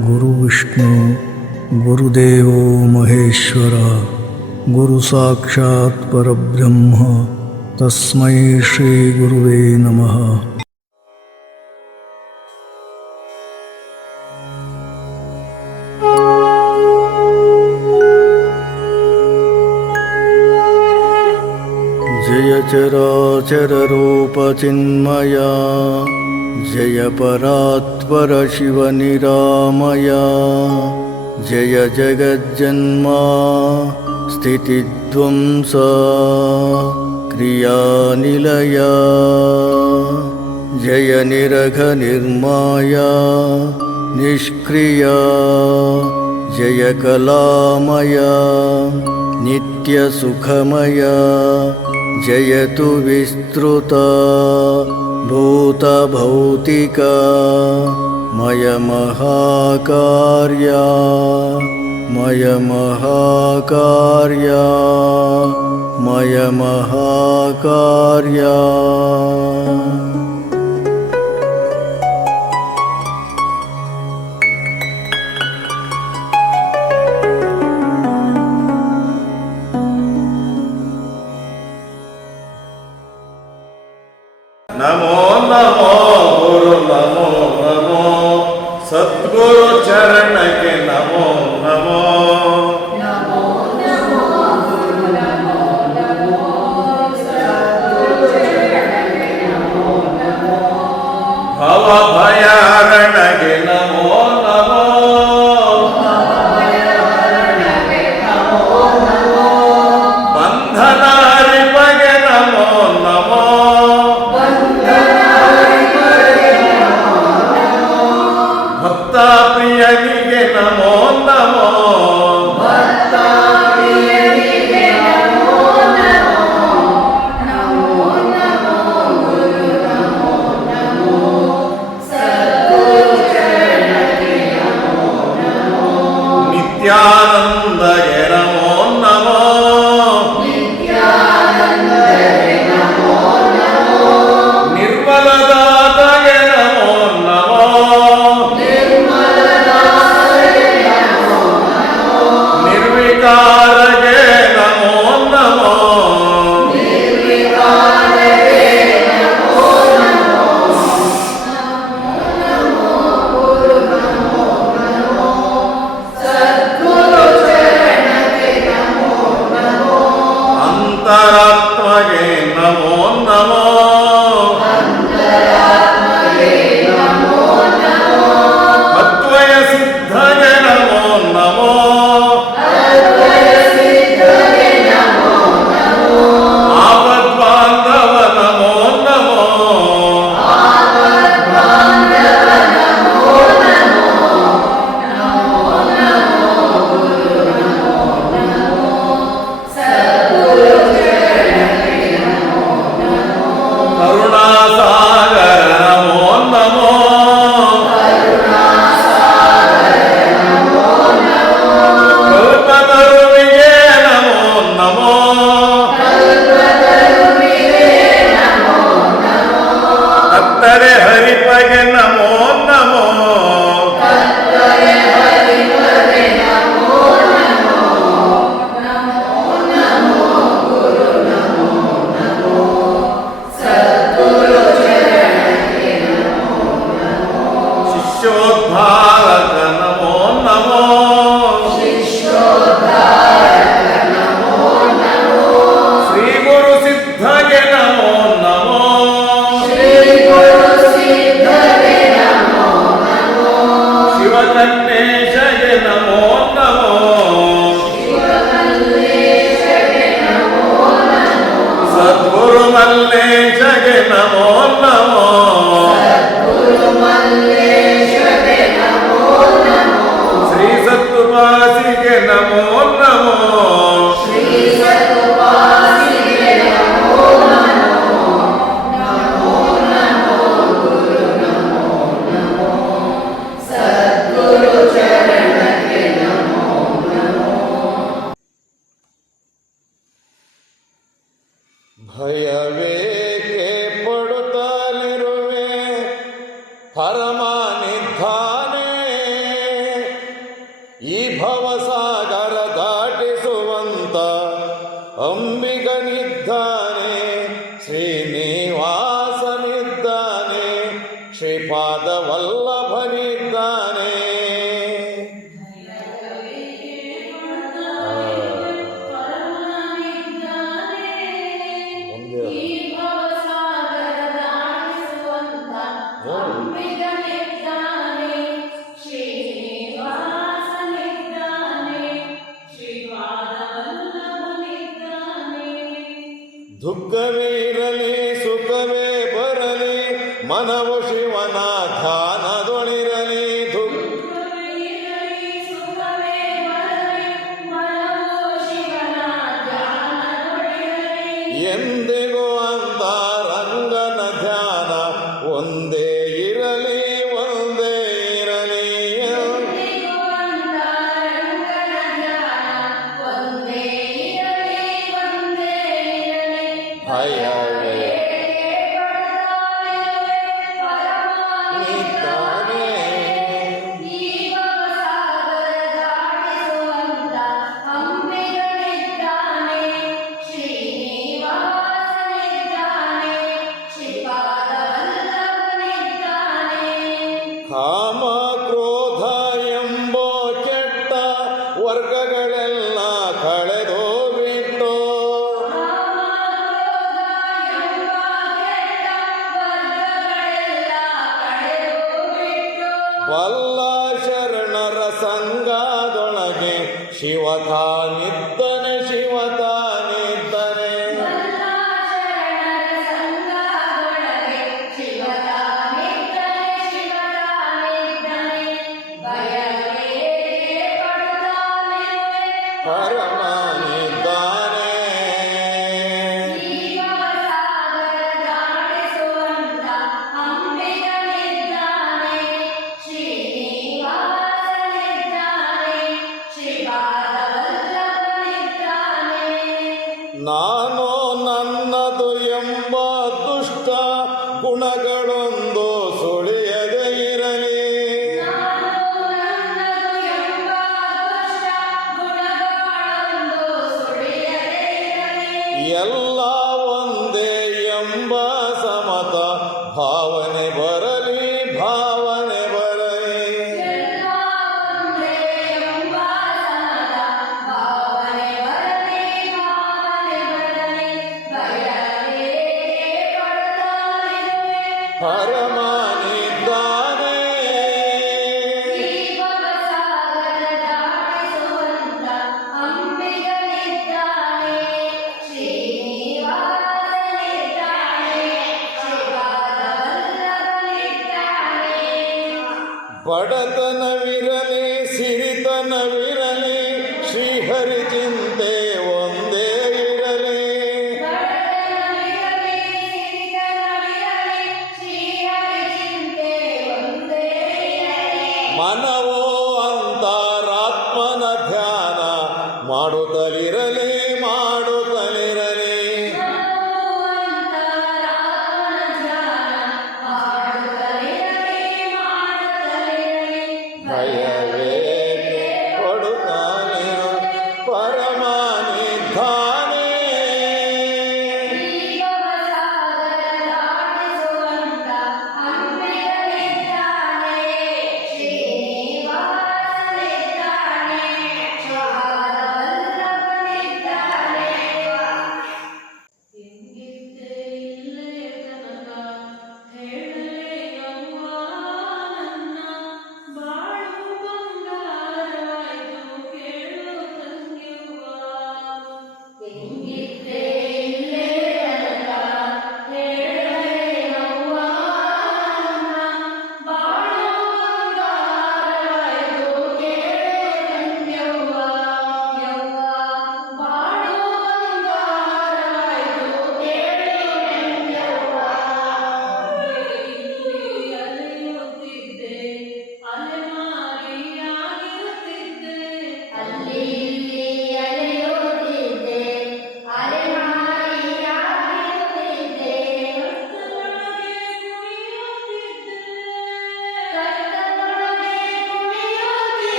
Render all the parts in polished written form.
ಗುರುವಿಷ್ಣು ಗುರುದೇವೋ ಮಹೇಶ್ವರ ಗುರು ಸಾಕ್ಷಾತ್ ಪರಬ್ರಹ್ಮ ತಸ್ಮೈ ಶ್ರೀ ಗುರುವೇ ನಮಃ. ಜಯ ಚರಾಚರ ರೂಪ ಚಿನ್ಮಯ ಜಯ ಪರಾತ್ಪರ ಶಿವ ನಿರಾಮಯ ಜಯ ಜಗಜ್ಜನ್ಮ ಸ್ಥಿತಿಧ್ವಂಸ ಕ್ರಿಯಾನಿಲಯ ಜಯ ನಿರಘ ನಿರ್ಮಾಯ ನಿಷ್ಕ್ರಿಯ ಜಯ ಕಲಾಮಯ ನಿತ್ಯ ಸುಖಮಯ ಜಯತು ವಿಸ್ತೃತ ಭೂತ ಭೌತಿಕ ಮಯ ಮಹಾಕಾರ್ಯ ಮಯ ಮಹಾಕಾರ್ಯ ಮಯ ಮಹಾಕಾರ್ಯ. ನಮೋ ನಮೋ ಗುರು ನಮೋ ನಮೋ ಸದ್ಗುರು ಚರಣಕ್ಕೆ ನಮೋ ನಮೋ ಭವ ಭಯಾರಣಗೆ ನಮೋ ನಮೋ ಬಂಧನ ಅರಿಪಗೆ ನಮೋ ನಮೋ ಭಕ್ತ ಪ್ರಿಯನಿಗೆ ನಮೋ ನಮೋ ನಿತ್ಯಾನಂದಗೆ ನಮೋ ನಮೋ ನಿರ್ಮಲದಾತಗೆ ನಮೋ ನಮೋ ನಿರ್ವಿಕಾರಗೆ ನಮೋ ನಮೋ ಅಂತರಾತ್ಮಗೆ ನಮೋ ನಮೋ ಅದ್ವಯ ಸಿದ್ಧಗೆ ನಮೋ ನಮೋ ಆಪದ್ಬಾಂಧವ ನಮೋ ನಮೋ ಕರುಣಾಸಾಗರ ನಮೋ ನಮೋ ಕಲ್ಪತರುವಿಗೆ ನಮೋ ನಮೋ ಭಕ್ತರೆ ಹರಿಪಗೆ ನಮೋ ನಮೋ ಶಿಷ್ಯೋದ್ಧಾರಕ ನಮೋ ನಮೋ ಶ್ರೀ ಗುರು ಸಿದ್ಧಗೆ ನಮೋ ನಮೋ ಶಿವಕನ್ನೇಶಗೆ ನಮೋ ನಮೋ ಸದ್ಗುರು ಮಲ್ಲೇಶಗೆ ನಮೋ ನಮೋ ಶ್ರೀ ಸತ್ತುಪಾಸಿಗೆ ನಮೋ ನಮೋ ಭಯವೇಕೆ ಪಡುತ್ತಲಿರುವೆ ಪರಮ ಭವಸಾಗರ ದಾಟಿಸುವಂತ ಅಂಬಿಗನಿದ್ದಾನೆ, ಶ್ರೀನಿವಾಸನಿದ್ದಾನೆ, ಶ್ರೀಪಾದ ವಲ್ಲಭನಿದ್ದಾನೆ. ದುಃಖವೇ ಇರಲಿ ಸುಖವೇ ಬರಲಿ, ಮನವು ಶಿವನ ಧ್ಯಾನದೊಳಿರಲಿ. ಎಂದಿಗೂ ಅಂತರಂಗನ ಧ್ಯಾನ ಒಂದೇ ಇರಲಿ, ಒಂದೇ ಇರಲಿ. ಭಯವೇ ಕಾಮ ಕ್ರೋಧ ಎಂಬ ಕೆಟ್ಟ ವರ್ಗಗಳೆಲ್ಲ ಕಳೆದು ಬಿಟ್ಟು ಬಲ್ಲ ಶರಣರ ಸಂಘದೊಳಗೆ ಶಿವತಾನಿದ್ದನೆ, ಶಿವತಾನಿದ್ದನೆ. ಪರಮನಿದ್ದಾನೆ. ನಾನು ನನ್ನದು ಎಂಬ ದುಷ್ಟ ಗುಣಗಳೊಂದು ಸುಳಿಯದೇ ಇರಲಿ. ಎಲ್ಲ ಒಂದೇ ಎಂಬ ಸಮತ ಭಾವನೆ ಬರಲಿ, ಭಾವನೆ ಬರಲಿ. ಪರಮನಿದ್ದಾನೆ. ಬಡತನವಿರಲಿ ಸಿರಿತನವಿರಲಿ, ಶ್ರೀಹರಿ ಚಿಂತೆ ಒಂದೇ ಇರಲಿ. ಮನವೋ ಅಂತರಾತ್ಮನ ಧ್ಯಾನ ಮಾಡುತ್ತಲಿರಲಿ, ಮಾಡುತ್ತಲಿರಲಿ. ಭಯವೇಕೆ ಕೊಡುತ್ತಾನಿರು, ಪರಮನಿದ್ದಾನೆ.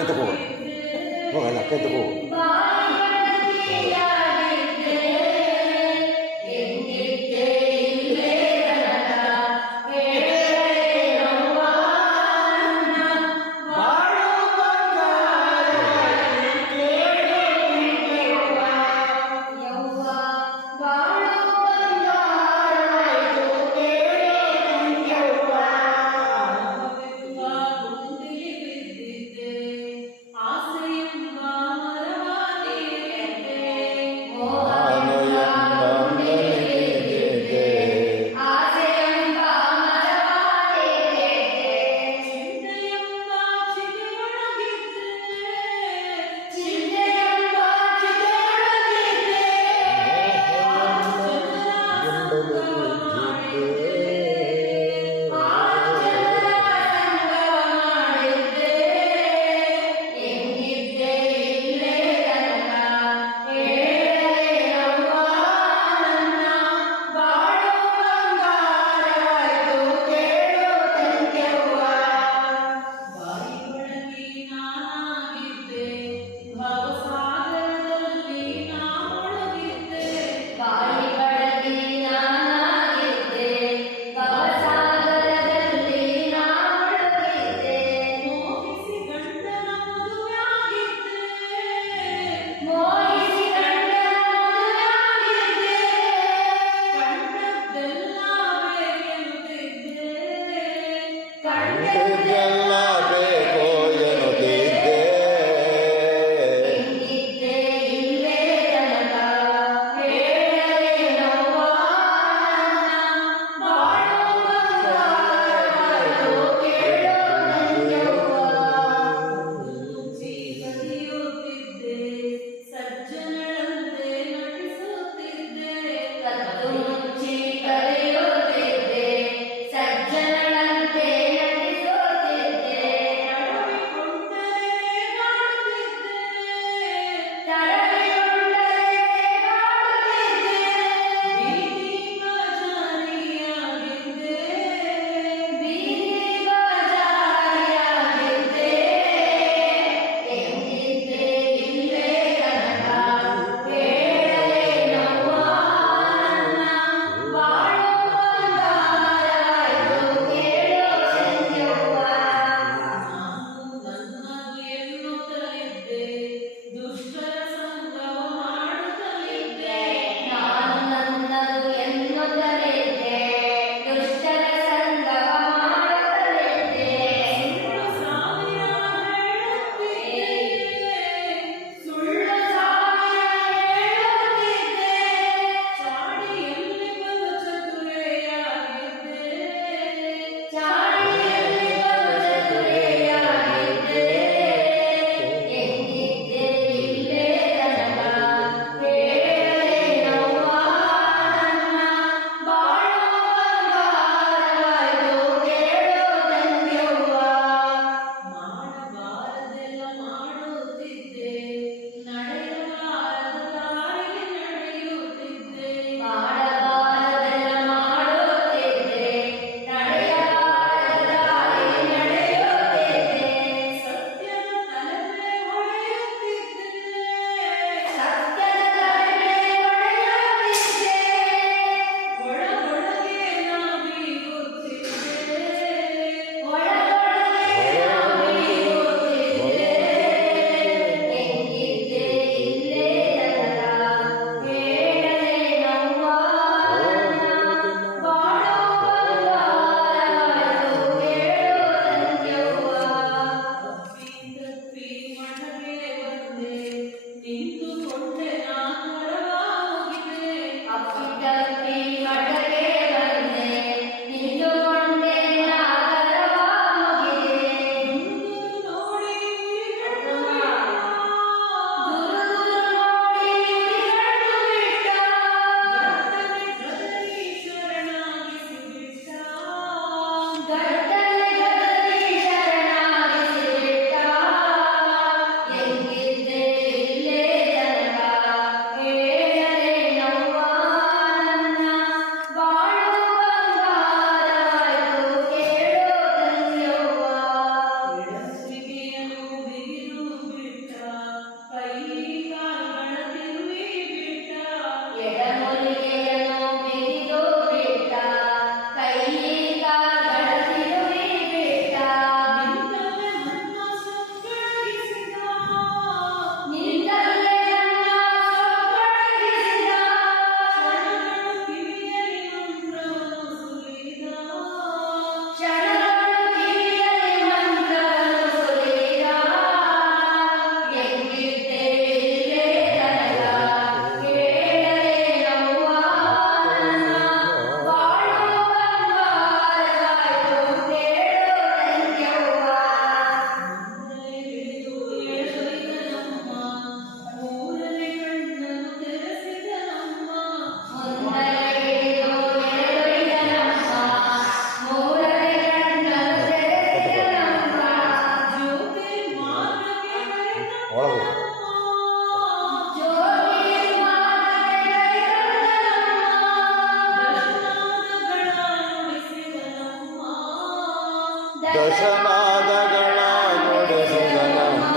ಕೆತ್ತಕೋ ಹೋಗಲ್ಲ ಕೆತ್ತಕೋ ಎಲ್ಲ ಬೇಕೋ ಎನ್ನುತ್ತಿದ್ದೆ ದಶನಾದಗಳ ನುಡಿಸಿದನಮ್ಮ.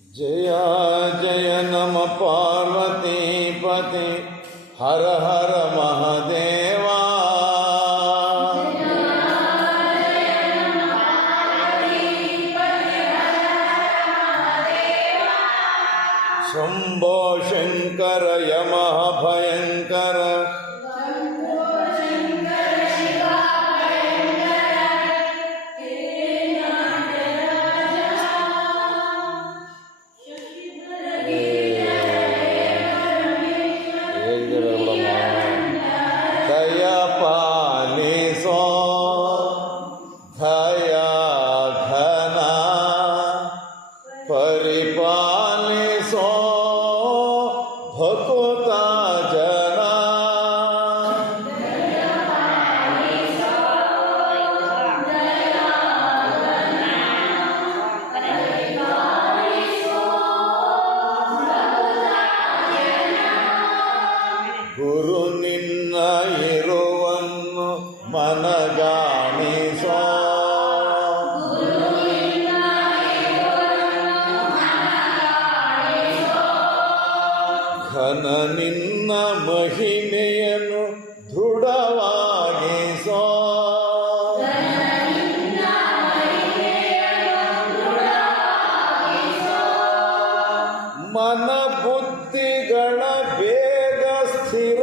ಜಯ ಜಯ ನಮ ಪಾರ್ವತೀಪತಿ ಹರ ಹರ ಮಹಾದೇವ. ಶಂಭೋ ಶಂಕರ ಯಮಃ ಭಯಂಕರ ದಯ ಪಾಲಿಸೋ ದಯಾ ಘನ ಪರಿಪಾಲಿಸೋ ಭಕುತ ಜನ. ಗುರು ನಿನ್ನ ಇರುವನ್ನು ಮನಗಾಣಿಸೋ ಘನ ನಿನ್ನ ಮಹಿಮೆಯನ್ನು ದೃಢವಾಗಿಸೋ. ಮನ ಬುದ್ಧಿಗಳ ಬೇಗ ಸ್ಥಿರವಾಗಿಸೋ.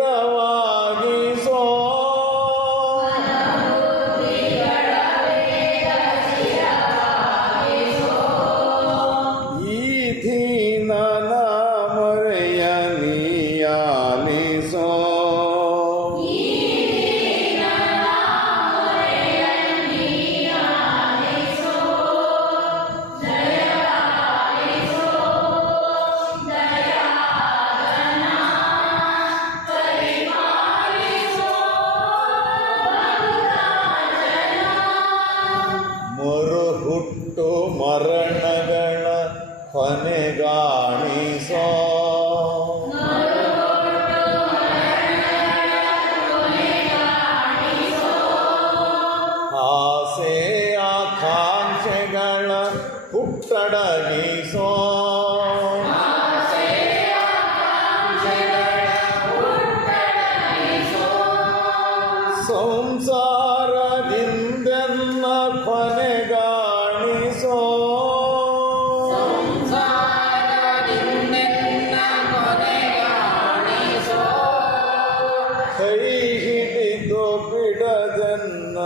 ಈ ದೀನನ ಮೊರೆಯ ನೀಯಾಲಿಸೋ. ಹುಟ್ಟು ಮರಣಗಳ ಕೊನೆಗಾಣಿಸೋ ಆಸೆ ಆಕಾಂಕ್ಷೆಗಳ ಹುಟ್ಟಡಗಿಸೋ ಸಂಸಾರದಿಂದೆನ್ನ ಕೊನೆಗಾಣಿಸೋ ಕೈ ಹಿಡಿದು ಬಿಡದನ್ನ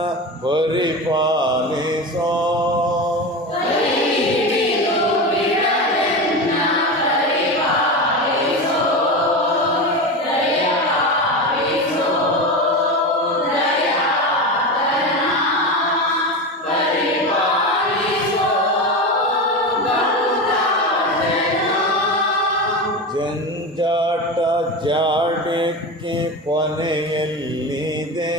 ಪರಿಪಾಲಿಸೋ ಜಂಜಾಟ ಜಾಡಕ್ಕೆ ಕೊನೆಯಲ್ಲಿದೆ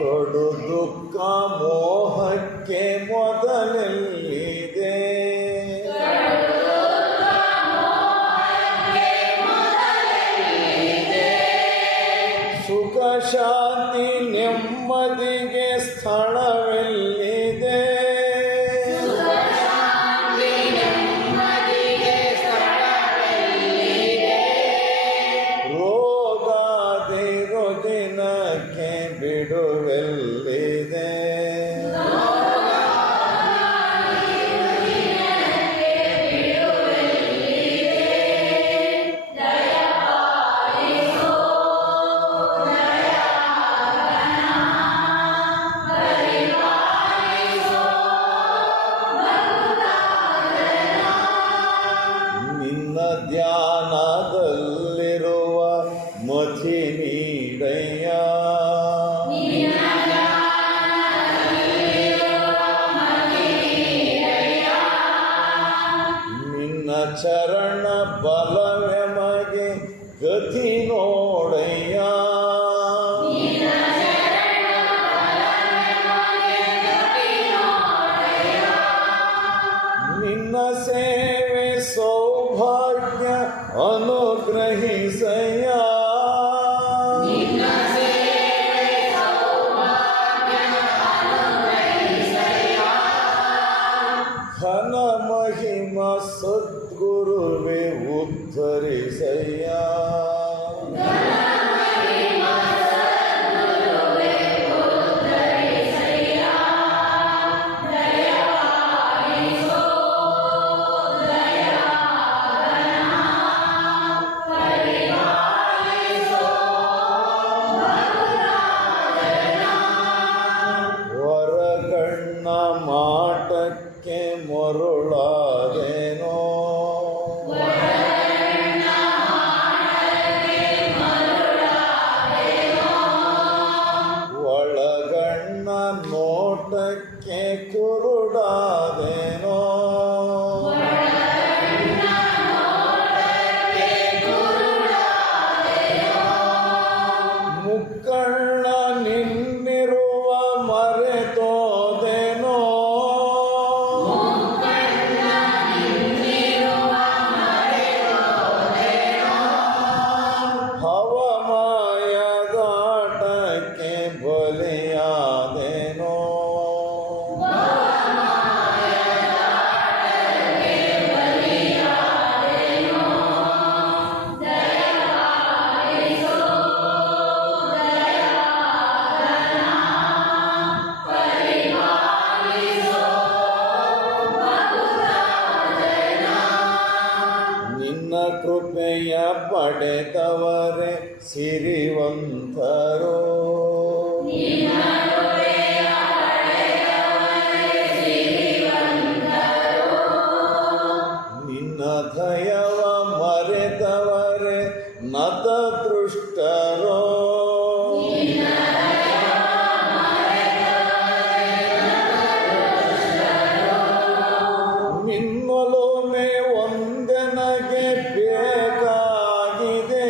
ಕೊಡು ದುಃಖ ಮೋಹಕ್ಕೆ ಮೊದಲೆಲ್ಲಿದೆ ಸುಖ ಶಾಂತಿ ನೆಮ್ಮದಿಗೆ ಸ್ಥಳವೆಲ್ಲಿದೆ ರೋಗಾದಿರೋ ದಿನಕ್ಕೆ ಬಿಡುವೆಲ್ಲಿದೆ ನಿನ್ನ ಧ್ಯಾನದಲ್ಲಿರುವ ಮತಿ ನೀಡಯ್ಯ ನಿನ್ನ ಚರಣ ಬಲವೆಮಗೆ ಗತಿ ನೋಡಯ್ಯ ನಿನ್ನ ಸೇವೆ ಸೌಭಾಗ್ಯ ಅನುಗ್ರಹಿಸಯ್ಯ ಘನ ಮಹಿಮ ಸದ್ಗುರುವೆ ಉದ್ಧರಿಸಯ್ಯ ವರಗಣ್ಣ ಮಾಟಕ್ಕೆ ಮರುಳಾದೇನೋ ಒಳಗಣ್ಣ ನೋಟಕ್ಕೆ ಕುರುಡಾದೇನೋ ಮುಕ್ಕಣ್ಣ ನಿನ್ನಿರುವ ಮರೆತೋದೇನೋ ಹವಮಾಯದಾಟಕ್ಕೆ ಬಲಿಯಾದೇನೋ ನಿನ್ನ ಕೃಪೆಯ ಪಡೆದವರೇ ಸಿರಿವಂತರೋ ನಿನ್ನ ದಯವ ಮರೆತವರೇ ನತದೃಷ್ಟರೋ ನಿನ್ನೊಲುಮೆ ಒಂದೆನಗೆ ಬೇಕಾಗಿದೆ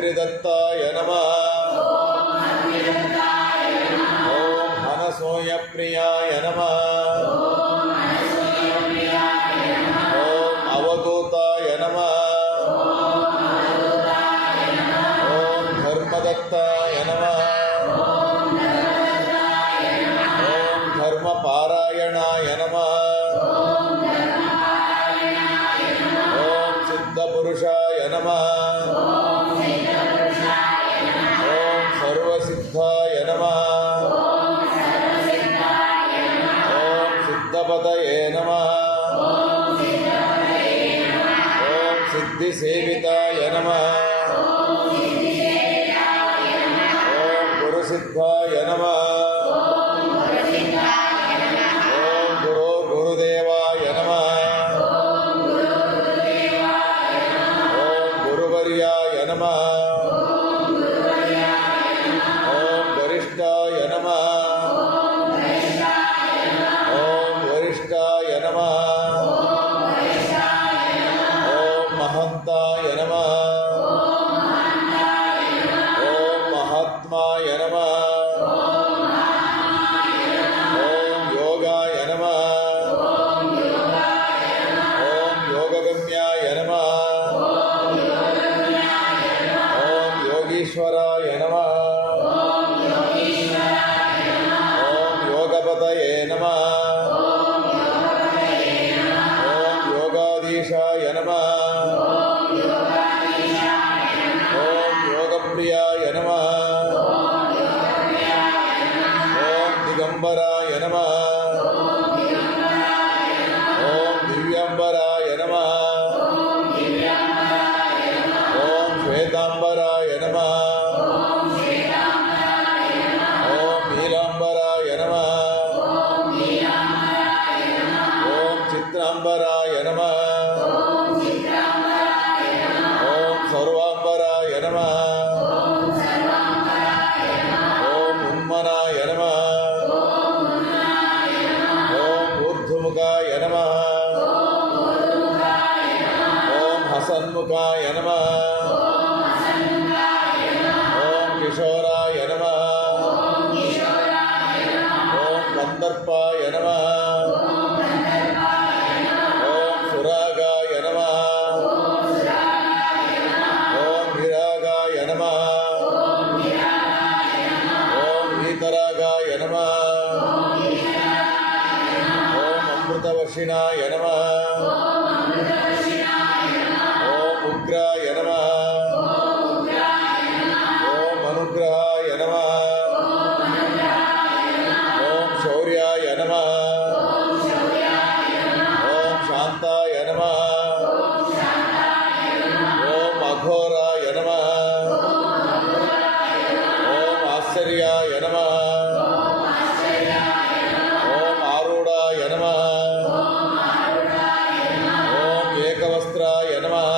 ಅತ್ರಿದತ್ತಾಯ ನಮಃ. ಓಂ ಹನಸೋಯ ಪ್ರಿಯಾಯ ನಮಃ. ಓಂ ಅವಧೂತಾಯ ನಮಃ. ಓಂ ಧರ್ಮದತ್ತಾಯ ನಮಃ. ಓಂ ಧರ್ಮಪಾರಾಯಣಾಯ ನಮಃ. ಓಂ ಸಿದ್ಧಪುರುಷಾಯ ನಮಃ. ಓಂ ಸರ್ವಸಿದ್ಧಾಯ ನಮಃ. ಓಂ ಸಿದ್ಧಪತಯೇ ನಮಃ. ಓಂ ಸಿದ್ಧಿಸೇವಿತಾಯ ನಮಃ. ಓಂ ಗುರುಸಿದ್ಧಾಯ ನಮಃ. ಓಂ ಗುರುದೇವಾಯ ನಮಃ. ಓಂ ಗುರುವರ್ಯಾಯ ನಮಃ. ಓಂ ಗರಿಷ್ಠಾಯ ನಮಃ. ಓಂ ವರಿಷ್ಠಾಯ ನಮಃ. ಓಂ ಮಹಂತಾಯ ನಮಃ. ಓಂ ಮಹಾತ್ಮಾಯ ನಮಃ. ಓಂ ಯೋಗಾಯ ನಮಃ. ಓಂ ಯೋಗಗಮ್ಯಾಯ ನಮಃ. ಓಂ ಯೋಗೀಶ್ವರಾಯ ನಮಃ. ಓಂ ಯೋಗಪತಯೇ ನಮಃ. ಓಂ ಯೋಗಾಧೀಶಾಯ ನಮಃ. ಓಂ ಯೋಗಪ್ರಿಯಾಯ ನಮಃ. ಓಂ ದಿಗಂಬರಾಯ ನಮಃ. ಓಂ ದಿವ್ಯಾಂಬರಾಯ ನಮಃ. ಓಂ ಶ್ವೇತಾಂಬರಾಯ ನಮಃ. ಓಂ ನೀಲಾಂಬರಾಯ ನಮಃ. ಓಂ ಚಿತ್ರಾಂಬರಾಯ ನಮಃ. ಓಂ ಸರ್ವಾಂಬರಾಯ ನಮಃ. ಓಂ ಉನ್ಮನಾಯ ನಮಃ. ಓಂ ಊರ್ಧ್ವಮುಖಾಯ ನಮಃ. ಓಂ ಹಸನ್ಮುಖಾಯ ನಮಃ. ಓಂ ಕಿಶೋರಾಯ ನಮಃ. ಓಂ ಕಂದರ್ಪಾಯ ನಮಃ. ಓಂ ಸುರಾಗಾಯ ನಮಃ. ಓಂ ವಿರಾಗಾಯ ನಮಃ. ಓಂ ವೀತರಾಗಾಯ ನಮಃ. ಓಂ ಅಮೃತವರ್ಷಿಣಾಯ ನಮಃ. ಓಂ ಉಗ್ರಾಯ ನಮಃ. ಓಂ ಅನುಗ್ರಹಾಯ ನಮಃ. ಓಂ ಶೌರ್ಯಾಯ ನಮಃ. ಓಂ ಶಾಂತಾಯ ನಮಃ. ಓಂ ಅಘೋರಾಯ ನಮಃ. ಓಂ ಆಶ್ಚರ್ಯಾಯ ನಮಃ. ಓಂ ಆರೂಢಾಯ ನಮಃ. ಓಂ ಏಕವಸ್ತ್ರಾಯ ನಮಃ.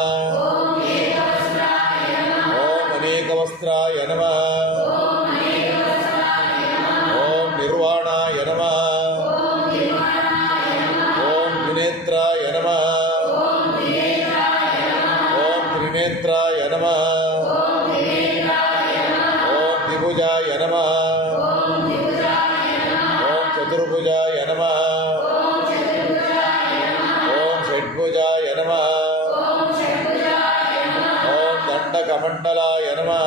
ಓಂ ಅನೇಕವಸ್ತ್ರಾಯ ನಮಃ. ಓಂ ನಿರ್ವಾಣಾಯ ನಮಃ. ಓಂ ತ್ರಿನೇತ್ರಾಯ ನಮಃ. ಓಂ ತ್ರಿನೇತ್ರಾಯ ನಮಃ. ಓಂ ದ್ವಿಭುಜಾಯ ನಮಃ. ಓಂ ಚತುರ್ಭುಜಾಯ ನಮಃ. ಓಂ ಷಡ್ಭುಜಾಯ ನಮಃ. ಓಂ ದಂಡಕಮಂಡಲಾಯ ನಮಃ.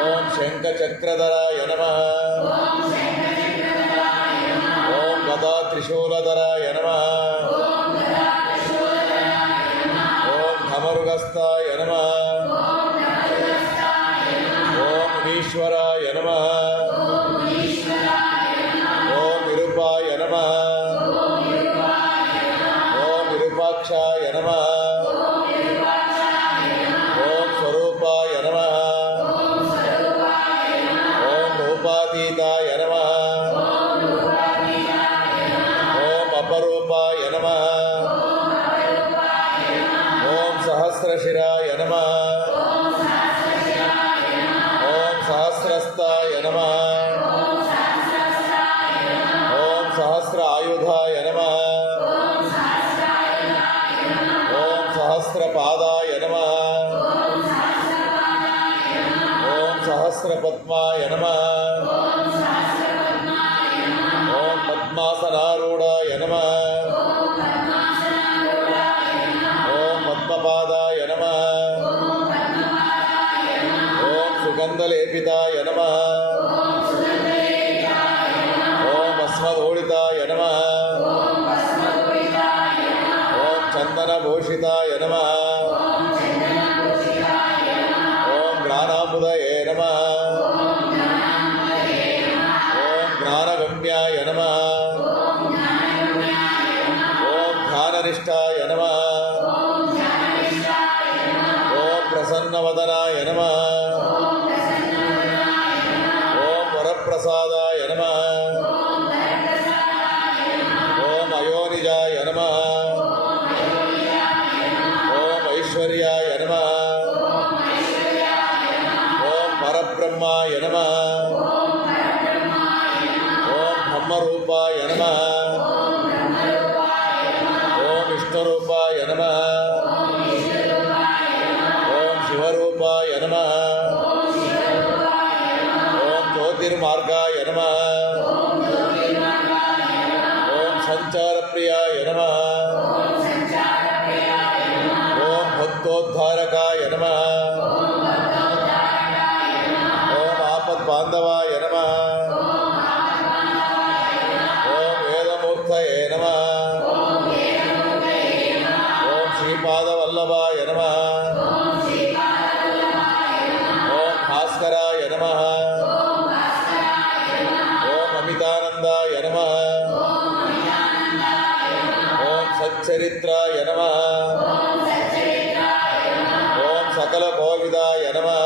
ಓಂ ಶಂಖಚಕ್ರಧರಾಯ ನಮಃ. ಓಂ ಗದಾ ತ್ರಿಶೂಲಧರಾಯ ನಮಃ. ಓಂ ಧಮರುಗಸ್ತಾಯ ನಮಃ. ಓಂ ಮುನೀಶ್ವರಾಯ ನಮಃ. ಓಂ ವಿರೂಪಾಯ ನಮಃ. ಓಂ ವಿರೂಪಾಕ್ಷಾಯ ನಮಃ. ಓಂ ಸ್ವರೂಪಾಯ ನಮಃ. ಓಂ ರೂಪಾತೀತಾಯ ನಮಃ. ಓಂ ಅಪರೂಪಾಯ ನಮಃ. ಓಂ ಸಹಸ್ರಶಿರಾಯ ನಮಃ. ಓಂ ಸಹಸ್ರಸ್ತಾಯ ನಮಃ. ಓಂ ಸಹಸ್ರ ಆಯುಧಾಯ ನಮಃ. ಓಂ ಸಹಸ್ರಪಾದಾಯ ನಮಃ. ಪದ್ಮಾಯ ನಮಃ ಓಂ ಪದ್ಮಾಸನಾರೂಢಾಯ ನಮಃ ಓಂ ಪದ್ಮಪಾದಾಯ ನಮಃ ಓಂ ಸುಗಂಧಲೇಪಿತಾಯ ನಮಃ ಓಂ ಭಸ್ಮಧೂಳಿತಾಯ ನಮಃ ಓಂ ಚಂದನಭೂಷಿತಾಯ ನಮಃ ಓಂ ಜ್ಞಾನಾಂಬುಧಯೇ ನಮಃ ಓಂ ಜ್ಞಾನಗಮ್ಯಾಯ ನಮಃ ಓಂ ಧ್ಯಾನನಿಷ್ಠಾಯ ನಮಃ ಓಂ ಪ್ರಸನ್ನವದನಾಯ ನಮಃ ಓಂ ವರಪ್ರಸಾದಾಯ ನಮಃ ಓಂ ಅಯೋನಿಜಾಯ ನಮಃ ಓಂ ಐಶ್ವರ್ಯಾಯ ನಮಃ ಓಂ ಪರಬ್ರಹ್ಮಾಯ ನಮಃ ಓಂ ಬ್ರಹ್ಮರೂಪಾಯ ನಮಃ ಓಂ ವಿಷ್ಣುರೂಪಾಯ ನಮಃ ಓಂ ಶಿವರೂಪಾಯ ನಮಃ ಓಂ ಜ್ಯೋತಿರ್ಮಾರ್ಗಾಯ ನಮಃ ಓಂ ಸಂಚಾರಪ್ರಿಯಾಯ ನಮಃ ಓಂ ಭಕ್ತೋದ್ಧಾರಕಾಯ ನಮಃ ಓಂ ಆಪದ್ಬಾಂಧವಾಯ ನಮಃ ಓಂ ವೇದಮೂರ್ತಯೇ ನಮಃ ಓಂ ಶ್ರೀಪಾದವಲ್ಲಭಾಯ ನಮಃ ಓಂ ಭಾಸ್ಕರಾಯ ನಮಃ ಓಂ ಅಮಿತಾನಂದಾಯ ನಮಃ ಓಂ ಸಚ್ಚರಿತ್ರಾಯ ನಮಃ ಓಂ ಸಕಲ ಕೋವಿದಾಯ ನಮಃ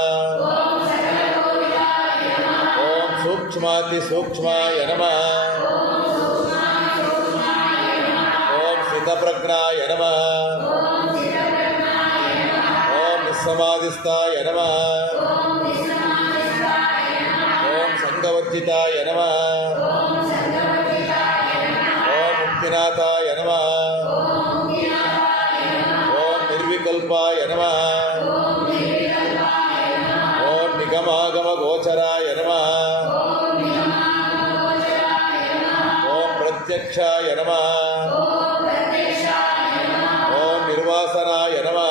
ಓಂ ಸೂಕ್ಷ್ಮಾತಿ ಸೂಕ್ಷ್ಮಾಯ ನಮಃ ಓಂ ಸ್ಥಿತಪ್ರಜ್ಞಾಯ ನಮಃ ಓಂ ನಿಸ್ಸಮಾಧಿಸ್ಥಾಯ ನಮಃ ಓಂ ಸಂಘವರ್ಜಿತಾಯ ನಮಃ ಓಂ ಮುಕ್ತಿನಾಥಾಯ ನಮಃ ಓಂ ನಿರ್ವಿಕಲ್ಪಾಯ ನಮಃ ಓಂ ನಿಗಮಾಗಮ ಗೋಚರಾಯ ನಮಃ ಓಂ ಪ್ರತ್ಯಕ್ಷಾಯ ನಮಃ ಓಂ ನಿರ್ವಾಸನಾಯ ನಮಃ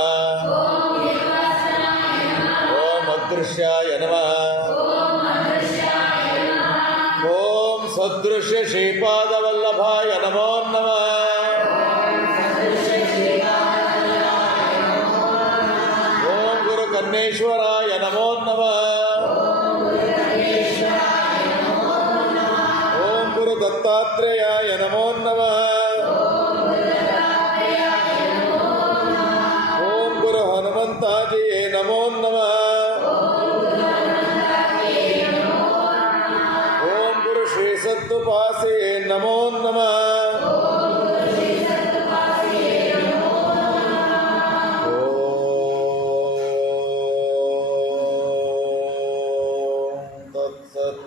ಓಂ ಅದೃಶ್ಯಾಯ ನಮಃ ಓಂ ಸದೃಶ್ಯ ಶ್ರೀಪಾದವಲ್ಲಭಾಯ ನಮೋ ನಮಃ ಓಂ ಗುರು ಕನ್ನೇಶ್ವರಾಯ ನಮೋ ನಮಃ ಓಂ ಗುರು ದತ್ತಾತ್ರೇಯಾಯ ನಮೋ ನಮಃ ಓಂ ಗುರು ಹನುಮಂತಾಜಿಯೇ ನಮೋ ನಮಃ ಓಂ ಗುರು ಶ್ರೀ ಸತ್ತುಪಾಸೆ ನಮೋ ನಮಃ ಓಂ ತತ್ಸತ್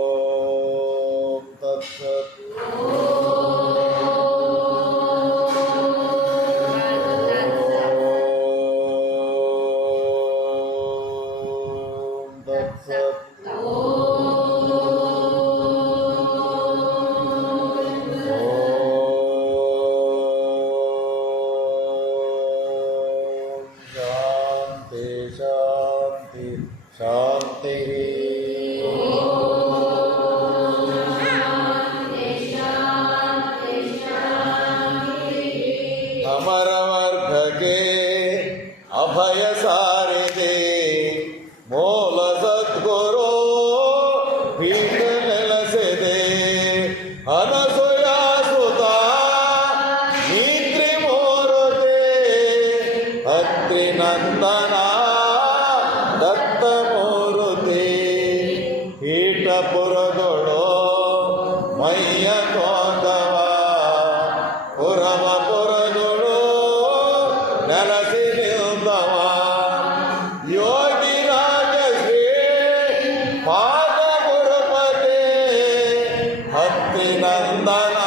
ಓಂ ತತ್ಸತ್ ಓಂ ತತ್ಸತ್ ಓಂ ಶಾಂತಿ ಶಾಂತಿ ಶಾಂತಿ ಅಮರವರ್ಗಕ್ಕೆ ಅಭಯ ಸಾರಿದೆ ಮೂಲ ಸದ್ಗುರು ಪೀಠ ನೆಲೆಸಿದೆ ಅನಸೂಯಾಸುತ ನೀತ್ರಿ ಮೂರುತೆ ಅತ್ರಿ ನಂದನ ದತ್ತ ಮೂರುತಿ ಪೀಠಪುರಗಳು ಮಯ್ಯ ತೋಂದವ ಪುರವ ಪುರಗಳು ನೆಲಸಿ ನಿಲ್ದವ ಯೋಗಿ ರಾಜಶ್ರೀ ಪಾದ ಗುರುಪತೆ ಹತ್ತಿ ನಂದನ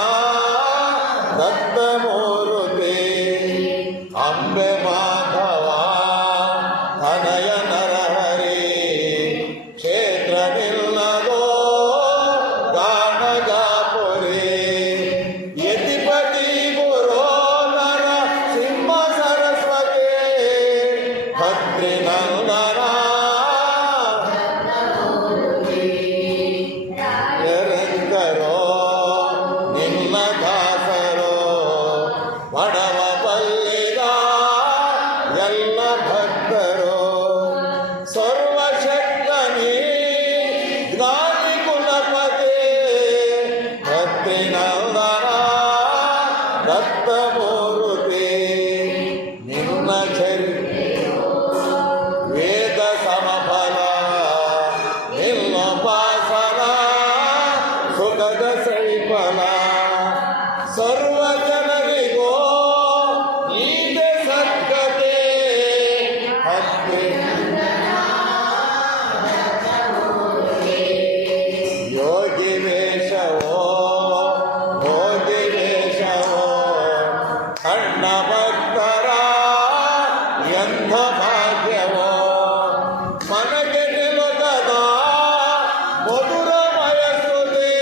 ನಮಗೆ ನಿಲುಕದ ಮಧುರಮಯ ಸ್ತುತಿ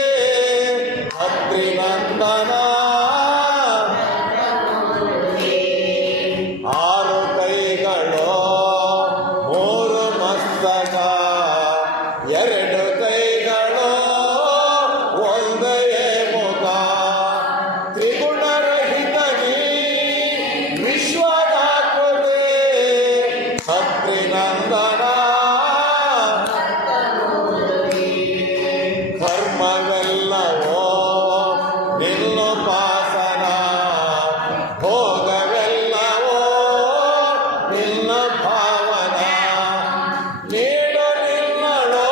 ಅತ್ರಿನಂದನ. ಆರು ಕೈಗಳು ಮೂರು ಮಸ್ತಕ, ಎರಡು ಕೈಗಳು ಒಂದೇ ಮುಖ, ತ್ರಿಗುಣರಹಿತನೇ ವಿಶ್ವದಾಕೃತಿ ಅತ್ರಿನಂದನ. ಕರ್ಮವೆಲ್ಲವೋ ನಿಲ್ಲುಪಾಸನ, ಭೋಗವೆಲ್ಲವೋ ನಿಲ್ಲ ಭಾವನ. ನೀಡು ನಿಲ್ಲಳೋ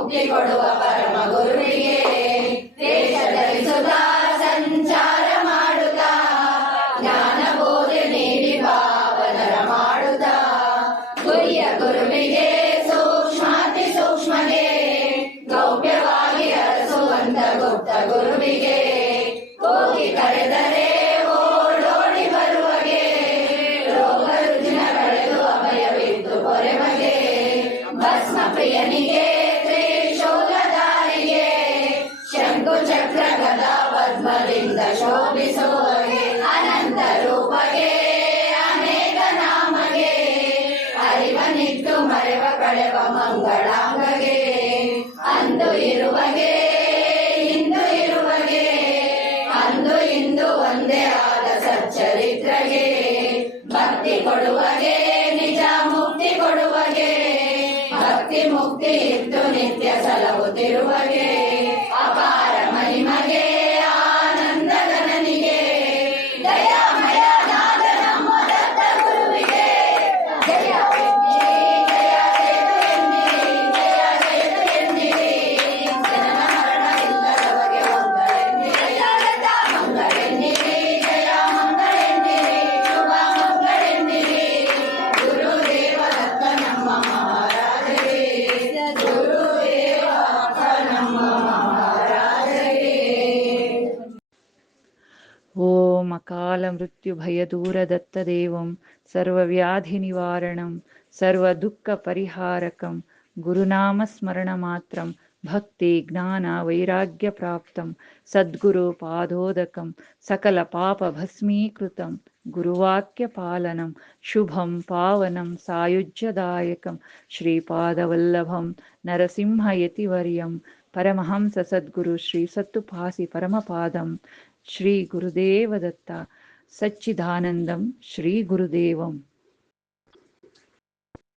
ಮುಕ್ತಿ ಕೊಡುವ ಪರಮ ಗುರುವಿಗೆ ವೇಷ ಧರಿಸುತ್ತಾ ಸಂಚಾರ ಮಾಡುತ್ತಾ ಜ್ಞಾನ ಬೋಧೆ ನೀಡಿ ಪಾವನರ ಮಾಡುತ್ತಾ ಗುರಿಯ ಗುರುವಿಗೆ ಸೂಕ್ಷ್ಮಾತಿ ಸೂಕ್ಷ್ಮಗೆ ಗೌಪ್ಯವಾಗಿ ಅರಸುವಂತ ಗುಪ್ತ ಗುರುವಿಗೆ ಹೋಗಿ ಕರೆದರೆ ಓಡೋಡಿ ಬರುವಗೆ ರೋಗ ರುಜಿನ ಕಳೆದು ಅಭಯವಿದ್ದು ಕೊರೆಮಗೆ ಭಸ್ಮ ಪ್ರಿಯನಿಗೆ ತ್ರಿಶೂಲಧಾರಿಗೆ ಶಂಕು ಚಕ್ರ ಗದಾ ಪದ್ಮದಿಂದ ಶೋಭಿಸುವಗೆ ಅನಂತ ರೂಪಗೆ ಅನೇಕ ನಾಮಗೆ ಅರಿವನಿತ್ತು ಮರೆವ ಕಳೆವ ಮಂಗಳಾಂಗಗೆ ಅಂದು ಇರುವಗೆ ಇಂದು ಇರುವಗೆ ಅಂದು ಇಂದು ಒಂದೇ ಆದ ಸಚ್ಚರಿತ್ರಗೆ ಭಕ್ತಿ ಕೊಡುವಗೆ ನಿಜ ಮುಕ್ತಿ ಕೊಡುವಗೆ ಭಕ್ತಿ ಮುಕ್ತಿ ಇತ್ತು ನಿತ್ಯ ಸಲಹುತ್ತಿರುವಗೆ ಅಪಾರ ಮಹಿಮಗೆ ಆನಂದ ಗಣನಿಗೆ ದಯಾಮಯ ನಾದ ನಮ್ಮ ದತ್ತ ಗುರುವಿಗೆ ಜಯ ಎನ್ನಿರಿ, ಜಯ ಜಯದು ಎನ್ನಿರಿ, ಜಯ ಜಯದು ಎನ್ನಿರಿ. ಜನನ ಮರಣವಿಲ್ಲದವಗೆ ಮಂಗಳೆನ್ನಿರಿ, ಮಂಗಳೆನ್ನಿರಿ, ಜಯ ಮಂಗಳೆನ್ನಿರಿ, ಶುಭ ಮಂಗಳೆನ್ನಿರಿ. ಗುರುದೇವ ದತ್ತ ನಮ್ಮ ಮಹಾರಾಜರೇ, ಗುರುದೇವ ದತ್ತ ನಮ್ಮ ಮಹಾರಾಜರೇ. ಓಂ ಅಕಾಲ ಮೃತ್ಯು ಭಯದೂರ ದತ್ತದೇವಂ ಸರ್ವವ್ಯಾಧಿ ನಿವಾರಣಂ ಸರ್ವದುಃಖ ಪರಿಹಾರಕಂ ಗುರುನಾಮ ಸ್ಮರಣ ಮಾತ್ರಂ ಭಕ್ತಿ ಜ್ಞಾನ ವೈರಾಗ್ಯ ಪ್ರಾಪ್ತಂ ಸದ್ಗುರು ಪಾದೋದಕಂ ಸಕಲ ಪಾಪ ಭಸ್ಮೀಕೃತಂ ಗುರುವಾಕ್ಯ ಪಾಲನಂ ಶುಭಂ ಪಾವನಂ ಸಾಯುಜ್ಯದಾಯಕಂ ಶ್ರೀಪಾದವಲ್ಲಭಂ ನರಸಿಂಹಯತಿವರ್ಯಂ ಪರಮಹಂಸ ಸದ್ಗುರು ಶ್ರೀ ಸತ್ತುಪಾಸಿ ಪರಮಪಾದಂ ಶ್ರೀ ಗುರುದೇವ ದತ್ತ ಸಚ್ಚಿದಾನಂದಂ ಶ್ರೀ ಗುರುದೇವಂ.